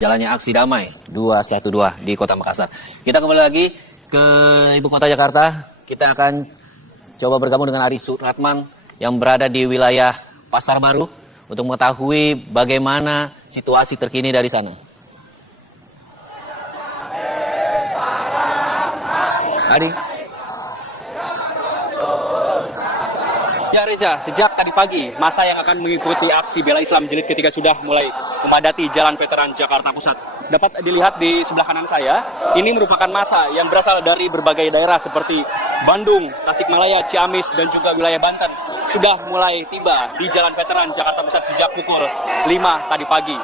Jalannya aksi damai 212 di Kota Makassar. Kita kembali lagi ke Ibu Kota Jakarta. Kita akan coba bergabung dengan Ari Suratman yang berada di wilayah Pasar Baru untuk mengetahui bagaimana situasi terkini dari sana. Ari. Ya Reza, sejak tadi pagi, masa yang akan mengikuti aksi bela Islam jilid ketiga sudah mulai memadati Jalan Veteran Jakarta Pusat. Dapat dilihat di sebelah kanan saya, ini merupakan masa yang berasal dari berbagai daerah seperti Bandung, Tasikmalaya, Ciamis, dan juga wilayah Banten. Sudah mulai tiba di Jalan Veteran Jakarta Pusat sejak pukul 5 tadi pagi.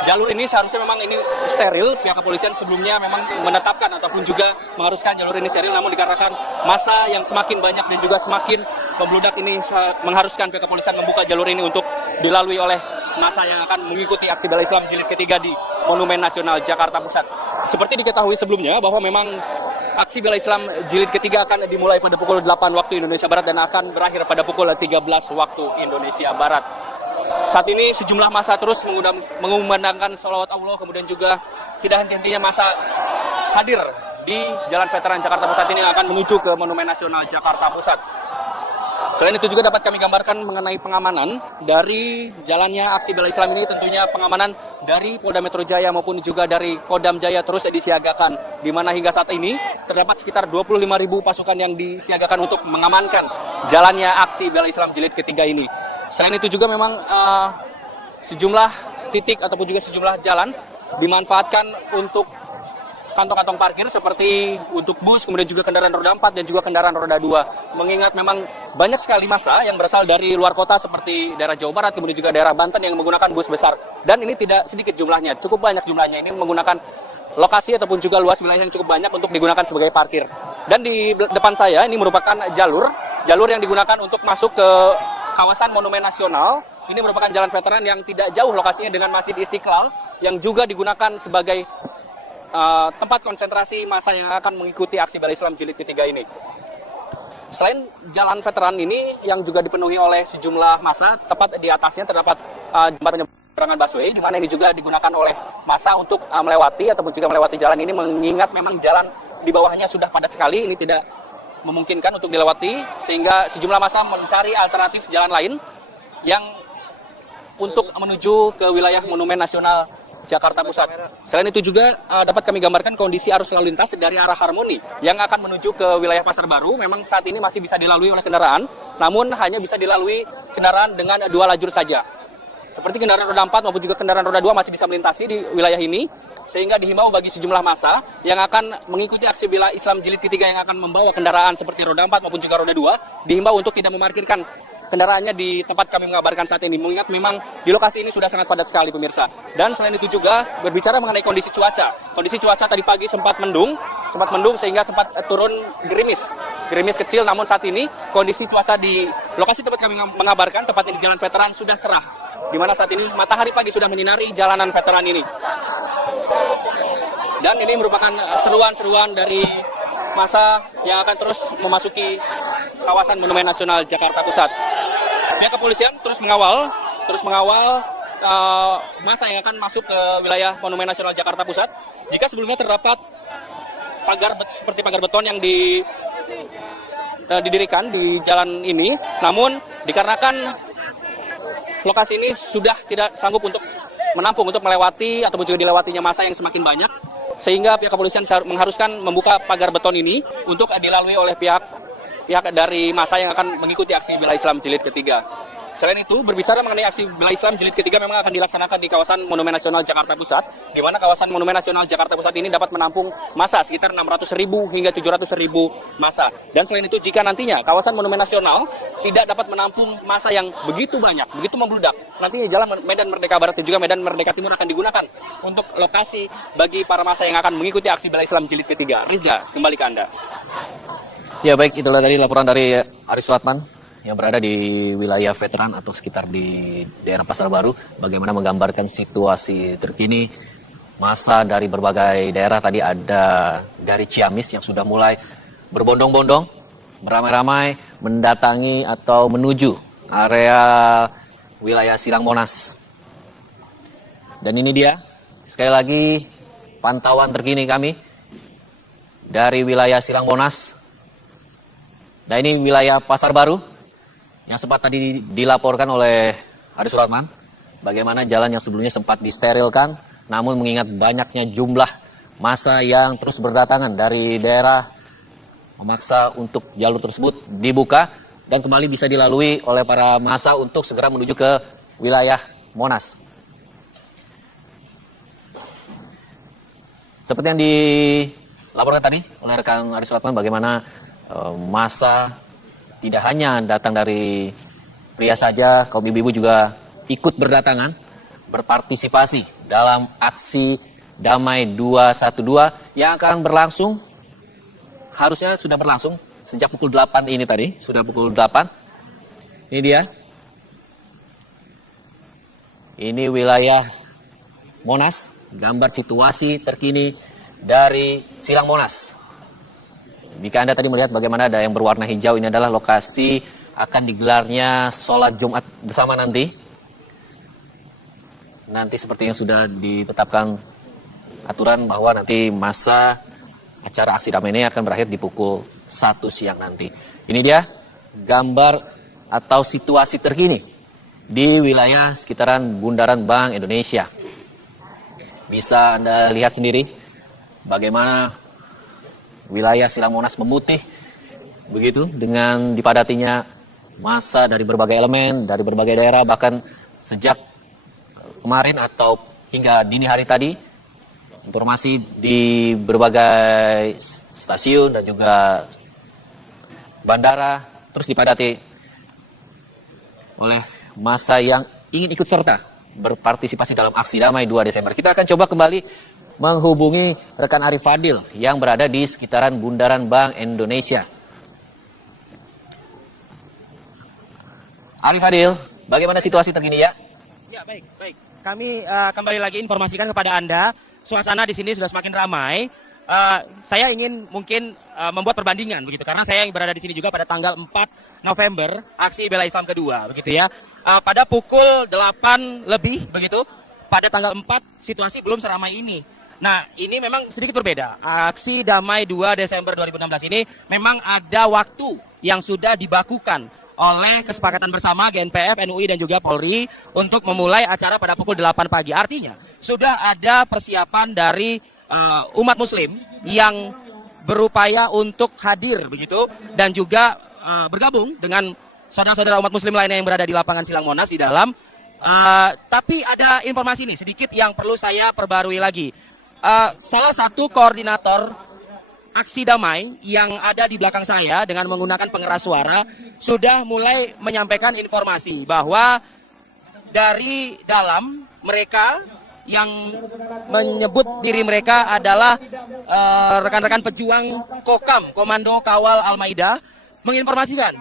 Jalur ini seharusnya memang ini steril, pihak kepolisian sebelumnya memang menetapkan ataupun juga mengharuskan jalur ini steril, namun dikarenakan masa yang semakin banyak dan juga semakin membludak ini mengharuskan pihak kepolisian membuka jalur ini untuk dilalui oleh masa yang akan mengikuti aksi bela Islam jilid ketiga di Monumen Nasional Jakarta Pusat. Seperti diketahui sebelumnya bahwa memang aksi bela Islam jilid ketiga akan dimulai pada pukul 8 waktu Indonesia Barat dan akan berakhir pada pukul 13 waktu Indonesia Barat. Saat ini sejumlah massa terus mengumandangkan sholawat Allah, kemudian juga tidak henti-hentinya massa hadir di Jalan Veteran Jakarta Pusat ini akan menuju ke Monumen Nasional Jakarta Pusat. Selain itu juga dapat kami gambarkan mengenai pengamanan dari jalannya aksi bela Islam ini, tentunya pengamanan dari Polda Metro Jaya maupun juga dari Kodam Jaya terus disiagakan, di mana hingga saat ini terdapat sekitar 25.000 pasukan yang disiagakan untuk mengamankan jalannya aksi bela Islam jilid ketiga ini. Selain itu juga memang sejumlah titik ataupun juga sejumlah jalan dimanfaatkan untuk kantong-kantong parkir seperti untuk bus, kemudian juga kendaraan roda 4 dan juga kendaraan roda 2. Mengingat memang banyak sekali massa yang berasal dari luar kota seperti daerah Jawa Barat, kemudian juga daerah Banten yang menggunakan bus besar. Dan ini tidak sedikit jumlahnya, cukup banyak jumlahnya. Ini menggunakan lokasi ataupun juga luas wilayah yang cukup banyak untuk digunakan sebagai parkir. Dan di depan saya ini merupakan jalur yang digunakan untuk masuk ke kawasan Monumen Nasional. Ini merupakan jalan veteran yang tidak jauh lokasinya dengan Masjid Istiqlal yang juga digunakan sebagai tempat konsentrasi massa yang akan mengikuti aksi bela Islam jilid ketiga ini. Selain jalan veteran ini yang juga dipenuhi oleh sejumlah massa, tepat di atasnya terdapat jembatan penyeberangan busway, di mana ini juga digunakan oleh massa untuk melewati ataupun juga melewati jalan ini, mengingat memang jalan di bawahnya sudah padat sekali, ini tidak memungkinkan untuk dilewati, sehingga sejumlah massa mencari alternatif jalan lain yang untuk menuju ke wilayah Monumen Nasional Jakarta Pusat. Selain itu juga dapat kami gambarkan kondisi arus lalu lintas dari arah Harmoni yang akan menuju ke wilayah Pasar Baru. Memang saat ini masih bisa dilalui oleh kendaraan, namun hanya bisa dilalui kendaraan dengan 2 lajur saja. Seperti kendaraan roda 4 maupun juga kendaraan roda 2 masih bisa melintasi di wilayah ini, sehingga dihimbau bagi sejumlah massa yang akan mengikuti aksi bela Islam jilid ketiga yang akan membawa kendaraan seperti roda 4 maupun juga roda 2, dihimbau untuk tidak memarkirkan kendaraannya di tempat kami mengabarkan saat ini, mengingat memang di lokasi ini sudah sangat padat sekali pemirsa. Dan selain itu juga berbicara mengenai kondisi cuaca. Kondisi cuaca tadi pagi sempat mendung sehingga sempat turun gerimis kecil, namun saat ini kondisi cuaca di lokasi tempat kami mengabarkan, tepatnya di Jalan Veteran, sudah cerah, di mana saat ini matahari pagi sudah menyinari jalanan veteran ini. Dan ini merupakan seruan-seruan dari massa yang akan terus memasuki kawasan Monumen Nasional Jakarta Pusat. Pihak kepolisian terus mengawal massa yang akan masuk ke wilayah Monumen Nasional Jakarta Pusat. Jika sebelumnya terdapat seperti pagar beton yang didirikan di jalan ini, namun dikarenakan lokasi ini sudah tidak sanggup untuk menampung untuk melewati ataupun juga dilewatinya massa yang semakin banyak, sehingga pihak kepolisian mengharuskan membuka pagar beton ini untuk dilalui oleh pihak dari massa yang akan mengikuti aksi bela Islam jilid ketiga. Selain itu, berbicara mengenai aksi bela Islam jilid ketiga memang akan dilaksanakan di kawasan Monumen Nasional Jakarta Pusat, di mana kawasan Monumen Nasional Jakarta Pusat ini dapat menampung massa sekitar 600.000 hingga 700.000 massa. Dan selain itu, jika nantinya kawasan Monumen Nasional tidak dapat menampung massa yang begitu banyak, begitu membludak, nantinya jalan Medan Merdeka Barat dan juga Medan Merdeka Timur akan digunakan untuk lokasi bagi para massa yang akan mengikuti aksi bela Islam jilid ketiga. Riza, kembali ke Anda. Ya baik, itulah tadi laporan dari Ari Suratman yang berada di wilayah veteran atau sekitar di daerah Pasar Baru, bagaimana menggambarkan situasi terkini massa dari berbagai daerah. Tadi ada dari Ciamis yang sudah mulai berbondong-bondong, beramai-ramai mendatangi atau menuju area wilayah Silang Monas. Dan ini dia sekali lagi pantauan terkini kami dari wilayah Silang Monas. Nah, ini wilayah Pasar Baru yang sempat tadi dilaporkan oleh Aris Suratman. Bagaimana jalan yang sebelumnya sempat disterilkan, namun mengingat banyaknya jumlah massa yang terus berdatangan dari daerah memaksa untuk jalur tersebut dibuka dan kembali bisa dilalui oleh para massa untuk segera menuju ke wilayah Monas. Seperti yang dilaporkan tadi oleh rekan Aris Suratman, bagaimana massa tidak hanya datang dari pria saja, kaum ibu-ibu juga ikut berdatangan, berpartisipasi dalam aksi Damai 212 yang akan berlangsung, harusnya sudah berlangsung sejak pukul 8 ini tadi, sudah pukul 8. Ini dia. Ini wilayah Monas, gambar situasi terkini dari Silang Monas. Jika Anda tadi melihat bagaimana ada yang berwarna hijau, ini adalah lokasi akan digelarnya sholat Jumat bersama nanti. Nanti seperti yang sudah ditetapkan aturan bahwa nanti masa acara aksi damai ini akan berakhir di pukul 1 siang nanti. Ini dia gambar atau situasi terkini di wilayah sekitaran Bundaran Bank Indonesia. Bisa Anda lihat sendiri bagaimana wilayah Silang Monas memutih begitu dengan dipadatinya massa dari berbagai elemen, dari berbagai daerah, bahkan sejak kemarin atau hingga dini hari tadi, informasi di berbagai stasiun dan juga bandara terus dipadati oleh massa yang ingin ikut serta berpartisipasi dalam aksi damai 2 Desember. Kita akan coba kembali menghubungi rekan Arif Fadil yang berada di sekitaran Bundaran Bank Indonesia. Arif Fadil, bagaimana situasi terkini ya? Ya, baik. Kami kembali lagi informasikan kepada Anda, suasana di sini sudah semakin ramai. Saya ingin mungkin membuat perbandingan begitu, karena saya yang berada di sini juga pada tanggal 4 November, aksi Bela Islam kedua begitu ya. Pada pukul 8 lebih begitu, pada tanggal 4 situasi belum seramai ini. Nah, ini memang sedikit berbeda. Aksi Damai 2 Desember 2016 ini memang ada waktu yang sudah dibakukan oleh kesepakatan bersama GNPF, NUI, dan juga Polri untuk memulai acara pada pukul 8 pagi. Artinya, sudah ada persiapan dari umat muslim yang berupaya untuk hadir begitu dan juga bergabung dengan saudara-saudara umat muslim lainnya yang berada di lapangan Silang Monas di dalam. Tapi ada informasi nih sedikit yang perlu saya perbarui lagi. Salah satu koordinator aksi damai yang ada di belakang saya dengan menggunakan pengeras suara sudah mulai menyampaikan informasi bahwa dari dalam mereka yang menyebut diri mereka adalah rekan-rekan pejuang Kokam, Komando Kawal Al-Maidah, menginformasikan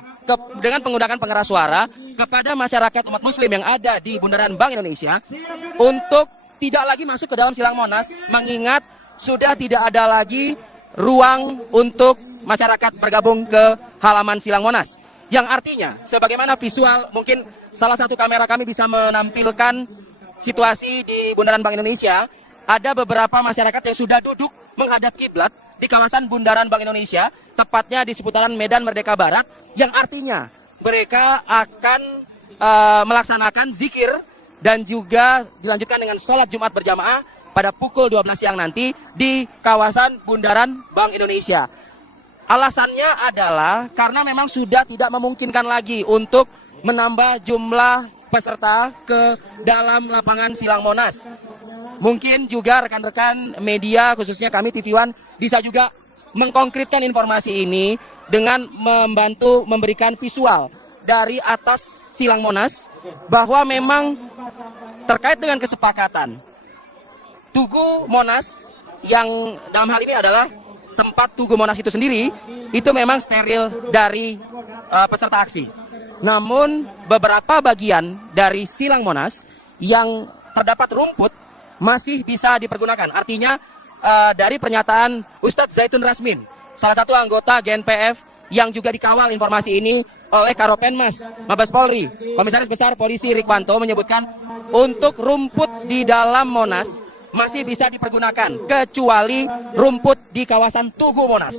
dengan menggunakan pengeras suara kepada masyarakat umat muslim yang ada di Bundaran Bank Indonesia untuk tidak lagi masuk ke dalam Silang Monas, mengingat sudah tidak ada lagi ruang untuk masyarakat bergabung ke halaman Silang Monas. Yang artinya, sebagaimana visual, mungkin salah satu kamera kami bisa menampilkan situasi di Bundaran Bank Indonesia, ada beberapa masyarakat yang sudah duduk menghadap kiblat di kawasan Bundaran Bank Indonesia, tepatnya di seputaran Medan Merdeka Barat, yang artinya mereka akan melaksanakan zikir dan juga dilanjutkan dengan sholat Jumat berjamaah pada pukul 12 siang nanti di kawasan Bundaran Bank Indonesia. Alasannya adalah karena memang sudah tidak memungkinkan lagi untuk menambah jumlah peserta ke dalam lapangan Silang Monas. Mungkin juga rekan-rekan media, khususnya kami TV One, bisa juga mengkonkretkan informasi ini dengan membantu memberikan visual dari atas Silang Monas, bahwa memang terkait dengan kesepakatan Tugu Monas, yang dalam hal ini adalah tempat Tugu Monas itu sendiri, itu memang steril dari peserta aksi. Namun beberapa bagian dari Silang Monas yang terdapat rumput masih bisa dipergunakan. Artinya dari pernyataan Ustadz Zaitun Rasmin, salah satu anggota GNPF yang juga dikawal informasi ini oleh Karopenmas Mabes Polri, Komisaris Besar Polisi Rikwanto, menyebutkan untuk rumput di dalam Monas masih bisa dipergunakan kecuali rumput di kawasan Tugu Monas.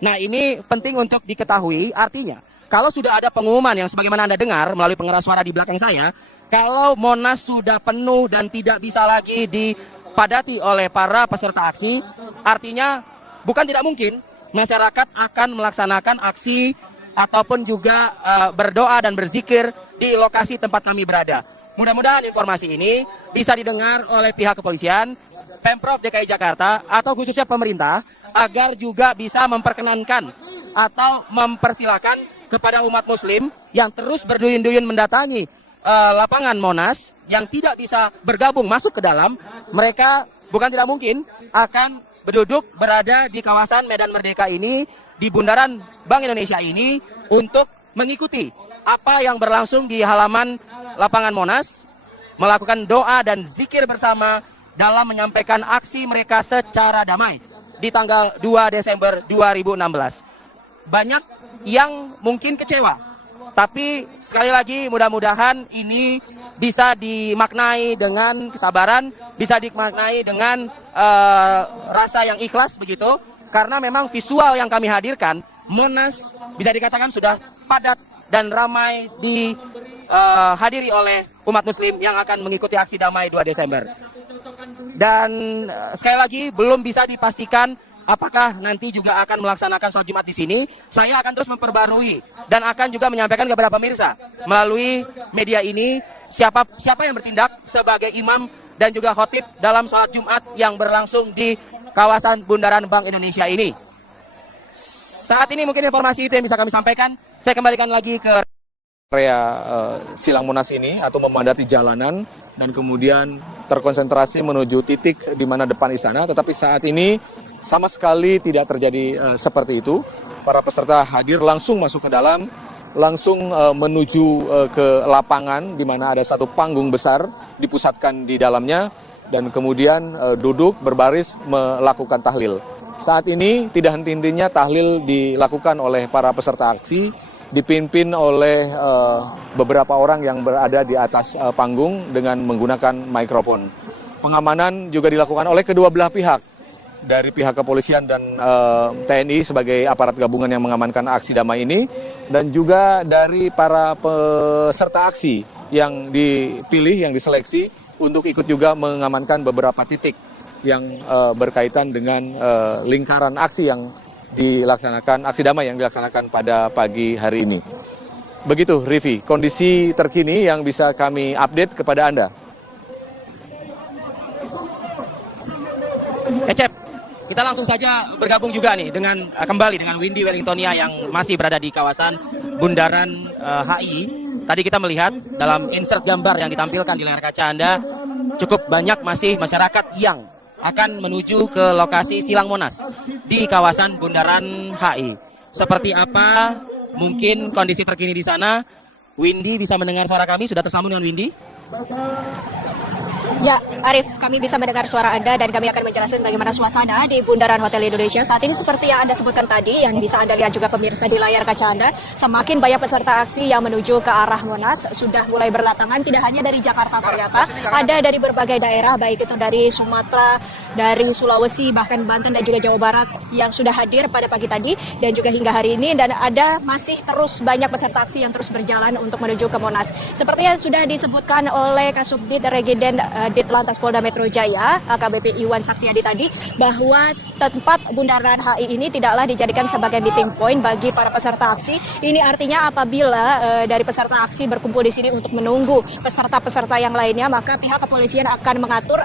Nah, ini penting untuk diketahui, artinya kalau sudah ada pengumuman yang sebagaimana Anda dengar melalui pengeras suara di belakang saya, kalau Monas sudah penuh dan tidak bisa lagi dipadati oleh para peserta aksi, artinya bukan tidak mungkin masyarakat akan melaksanakan aksi ataupun juga berdoa dan berzikir di lokasi tempat kami berada. Mudah-mudahan informasi ini bisa didengar oleh pihak kepolisian, Pemprov DKI Jakarta, atau khususnya pemerintah, agar juga bisa memperkenankan atau mempersilahkan kepada umat muslim yang terus berduyun-duyun mendatangi lapangan Monas, yang tidak bisa bergabung masuk ke dalam, mereka bukan tidak mungkin akan berduduk berada di kawasan Medan Merdeka ini, di bundaran Bank Indonesia ini, untuk mengikuti apa yang berlangsung di halaman lapangan Monas, melakukan doa dan zikir bersama dalam menyampaikan aksi mereka secara damai di tanggal 2 Desember 2016. Banyak yang mungkin kecewa, tapi sekali lagi mudah-mudahan ini bisa dimaknai dengan kesabaran, bisa dimaknai dengan rasa yang ikhlas begitu, karena memang visual yang kami hadirkan, Monas bisa dikatakan sudah padat dan ramai dihadiri oleh umat muslim yang akan mengikuti aksi damai 2 Desember. Dan sekali lagi belum bisa dipastikan apakah nanti juga akan melaksanakan sholat Jumat di sini. Saya akan terus memperbarui dan akan juga menyampaikan kepada pemirsa melalui media ini siapa yang bertindak sebagai imam dan juga khotib dalam sholat Jumat yang berlangsung di kawasan Bundaran Bank Indonesia ini. Saat ini mungkin informasi itu yang bisa kami sampaikan. Saya kembalikan lagi ke area Silang Monas ini atau memadati jalanan dan kemudian terkonsentrasi menuju titik di mana depan istana, tetapi saat ini sama sekali tidak terjadi seperti itu. Para peserta hadir langsung masuk ke dalam, langsung menuju ke lapangan di mana ada satu panggung besar dipusatkan di dalamnya, dan kemudian duduk berbaris melakukan tahlil. Saat ini tidak henti-hentinya tahlil dilakukan oleh para peserta aksi, dipimpin oleh beberapa orang yang berada di atas panggung dengan menggunakan mikrofon. Pengamanan juga dilakukan oleh kedua belah pihak, dari pihak kepolisian dan TNI sebagai aparat gabungan yang mengamankan aksi damai ini, dan juga dari para peserta aksi yang dipilih, yang diseleksi untuk ikut juga mengamankan beberapa titik yang berkaitan dengan lingkaran aksi yang dilaksanakan, aksi damai yang dilaksanakan pada pagi hari ini. Begitu, Rivi, kondisi terkini yang bisa kami update kepada Anda. Ecep, kita langsung saja bergabung juga nih dengan kembali dengan Windy Wellingtonia yang masih berada di kawasan Bundaran HI. Tadi kita melihat dalam insert gambar yang ditampilkan di layar kaca Anda, cukup banyak masih masyarakat yang akan menuju ke lokasi Silang Monas di kawasan Bundaran HI. Seperti apa mungkin kondisi terkini di sana? Windy bisa mendengar suara kami? Sudah tersambung dengan Windy? Ya, Arif, kami bisa mendengar suara Anda dan kami akan menjelaskan bagaimana suasana di Bundaran Hotel Indonesia. Saat ini seperti yang Anda sebutkan tadi, yang bisa Anda lihat juga pemirsa di layar kaca Anda, semakin banyak peserta aksi yang menuju ke arah Monas, sudah mulai berdatangan, tidak hanya dari Jakarta ternyata, ada dari berbagai daerah, baik itu dari Sumatera, dari Sulawesi, bahkan Banten dan juga Jawa Barat yang sudah hadir pada pagi tadi dan juga hingga hari ini, dan ada masih terus banyak peserta aksi yang terus berjalan untuk menuju ke Monas. Seperti yang sudah disebutkan oleh Kasubdit Regiden Ditlantas Polda Metro Jaya, AKBP Iwan Saktiadi tadi, bahwa tempat Bundaran HI ini tidaklah dijadikan sebagai meeting point bagi para peserta aksi. Ini artinya apabila dari peserta aksi berkumpul di sini untuk menunggu peserta-peserta yang lainnya, maka pihak kepolisian akan mengatur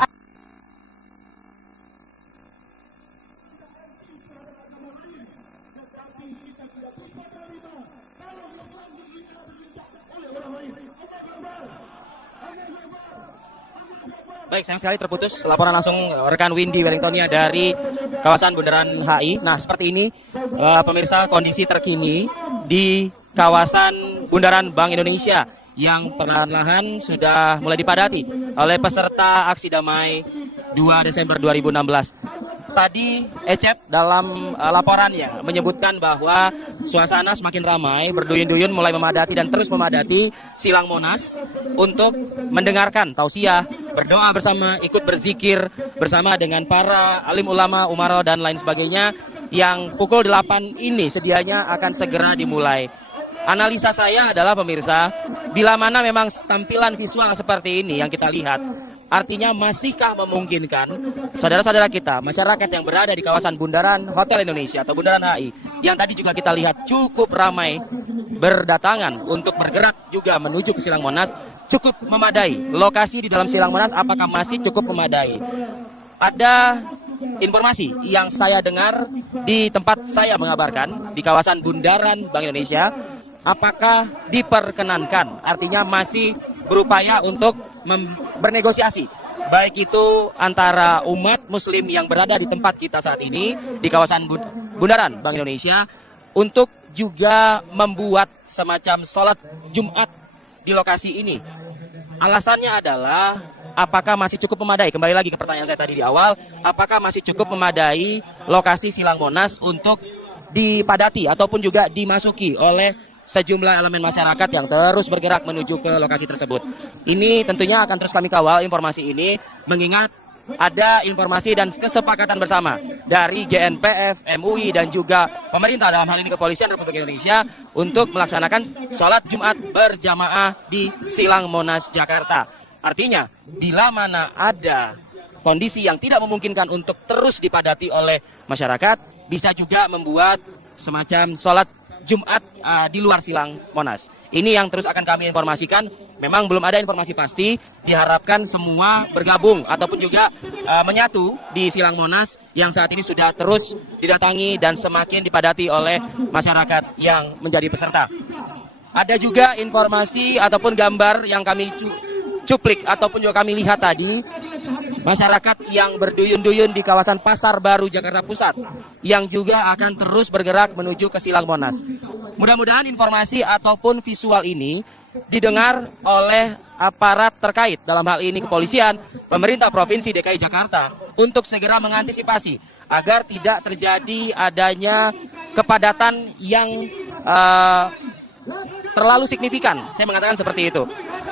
Baik, sayang sekali terputus laporan langsung rekan Windy Wellingtonia dari kawasan Bundaran HI. Nah, seperti ini pemirsa kondisi terkini di kawasan Bundaran Bank Indonesia yang perlahan-lahan sudah mulai dipadati oleh peserta aksi damai 2 Desember 2016. tadi Ecep dalam laporannya menyebutkan bahwa suasana semakin ramai, berduyun-duyun mulai memadati dan terus memadati Silang Monas untuk mendengarkan tausiah, berdoa bersama, ikut berzikir bersama dengan para alim ulama, umaro dan lain sebagainya yang pukul 8 ini sedianya akan segera dimulai. Analisa saya adalah pemirsa, bila mana memang tampilan visual seperti ini yang kita lihat, artinya masihkah memungkinkan saudara-saudara kita, masyarakat yang berada di kawasan Bundaran Hotel Indonesia atau Bundaran HI, yang tadi juga kita lihat cukup ramai berdatangan untuk bergerak juga menuju ke Silang Monas, cukup memadai. Lokasi di dalam Silang Monas apakah masih cukup memadai? Ada informasi yang saya dengar di tempat saya mengabarkan, di kawasan Bundaran Bank Indonesia, apakah diperkenankan, artinya masih berupaya untuk bernegosiasi, baik itu antara umat muslim yang berada di tempat kita saat ini di kawasan Bundaran Bank Indonesia untuk juga membuat semacam sholat Jumat di lokasi ini. Alasannya adalah apakah masih cukup memadai, kembali lagi ke pertanyaan saya tadi di awal, apakah masih cukup memadai lokasi Silang Monas untuk dipadati ataupun juga dimasuki oleh sejumlah elemen masyarakat yang terus bergerak menuju ke lokasi tersebut. Ini tentunya akan terus kami kawal informasi ini, mengingat ada informasi dan kesepakatan bersama dari GNPF, MUI, dan juga pemerintah, dalam hal ini Kepolisian Republik Indonesia, untuk melaksanakan sholat Jumat berjamaah di Silang Monas, Jakarta. Artinya, bila mana ada kondisi yang tidak memungkinkan untuk terus dipadati oleh masyarakat, bisa juga membuat semacam sholat Jumat di luar Silang Monas. Ini yang terus akan kami informasikan. Memang belum ada informasi pasti. Diharapkan semua bergabung ataupun juga menyatu di Silang Monas yang saat ini sudah terus didatangi dan semakin dipadati oleh masyarakat yang menjadi peserta. Ada juga informasi ataupun gambar yang kami cuplik ataupun juga kami lihat tadi, masyarakat yang berduyun-duyun di kawasan Pasar Baru Jakarta Pusat yang juga akan terus bergerak menuju ke Silang Monas. Mudah-mudahan informasi ataupun visual ini didengar oleh aparat terkait, dalam hal ini kepolisian, pemerintah Provinsi DKI Jakarta, untuk segera mengantisipasi agar tidak terjadi adanya kepadatan yang terlalu signifikan. Saya mengatakan seperti itu,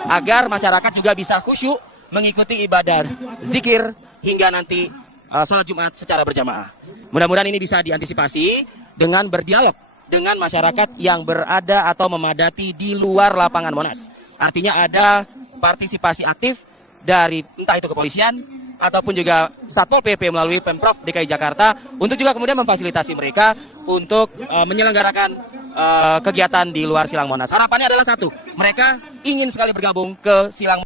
agar masyarakat juga bisa khusyuk mengikuti ibadah zikir hingga nanti sholat Jumat secara berjamaah. Mudah-mudahan ini bisa diantisipasi dengan berdialog dengan masyarakat yang berada atau memadati di luar lapangan Monas. Artinya ada partisipasi aktif dari entah itu kepolisian ataupun juga Satpol PP melalui Pemprov DKI Jakarta untuk juga kemudian memfasilitasi mereka untuk menyelenggarakan kegiatan di luar Silang Monas. Harapannya adalah satu, mereka ingin sekali bergabung ke Silang